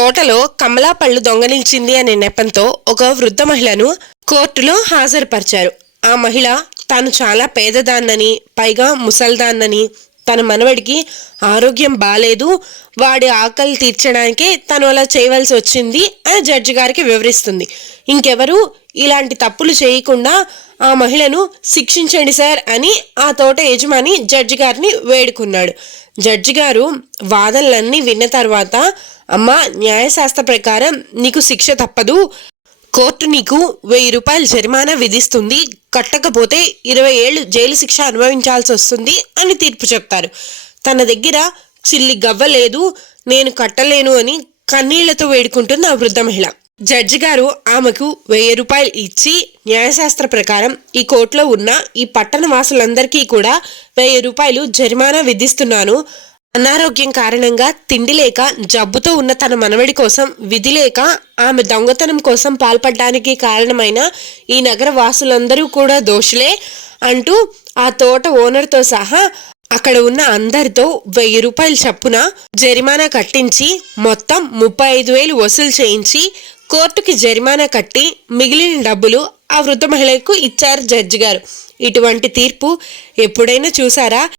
తోటలో కమలా పళ్ళు దొంగలించింది అనే నెపంతో ఒక వృద్ధ మహిళను కోర్టులో హాజరుపరిచారు. ఆ మహిళ తాను చాలా పేదదాన్నని, పైగా ముసల్దాన్నని, తన మనవడికి ఆరోగ్యం బాలేదు, వాడి ఆకలి తీర్చడానికే తను అలా చేయవలసి వచ్చింది అని జడ్జి గారికి వివరిస్తుంది. ఇంకెవరు ఇలాంటి తప్పులు చేయకుండా ఆ మహిళను శిక్షించండి సార్ అని ఆ తోట యజమాని జడ్జి గారిని వేడుకున్నాడు. జడ్జి గారు వాదనలన్నీ విన్న తర్వాత, అమ్మా, న్యాయశాస్త్ర ప్రకారం నీకు శిక్ష తప్పదు, కోర్టు నీకు 1000 రూపాయలు జరిమానా విధిస్తుంది, కట్టకపోతే 20 ఏళ్ళు జైలు శిక్ష అనుభవించాల్సి వస్తుంది అని తీర్పు చెప్తారు. తన దగ్గర చిల్లి గవ్వ లేదు, నేను కట్టలేను అని కన్నీళ్లతో వేడుకుంటుంది ఆ వృద్ధ మహిళ. జడ్జి గారు ఆమెకు 1000 రూపాయలు ఇచ్చి, న్యాయశాస్త్ర ప్రకారం ఈ కోర్టులో ఉన్న ఈ పట్టణ వాసులందరికీ కూడా 1000 రూపాయలు జరిమానా విధిస్తున్నాను. అనారోగ్యం కారణంగా తిండి లేక జబ్బుతో ఉన్న తన మనవడి కోసం విధి లేక ఆమె దొంగతనం కోసం పాల్పడడానికి కారణమైన ఈ నగర వాసులందరూ కూడా దోషులే అంటూ ఆ తోట ఓనర్తో సహా అక్కడ ఉన్న అందరితో 1000 రూపాయలు చప్పున జరిమానా కట్టించి మొత్తం 35,000 వసూలు చేయించి కోర్టుకి జరిమానా కట్టి మిగిలిన డబ్బులు ఆ వృద్ధ మహిళకు ఇచ్చారు జడ్జి గారు. ఇటువంటి తీర్పు ఎప్పుడైనా చూసారా?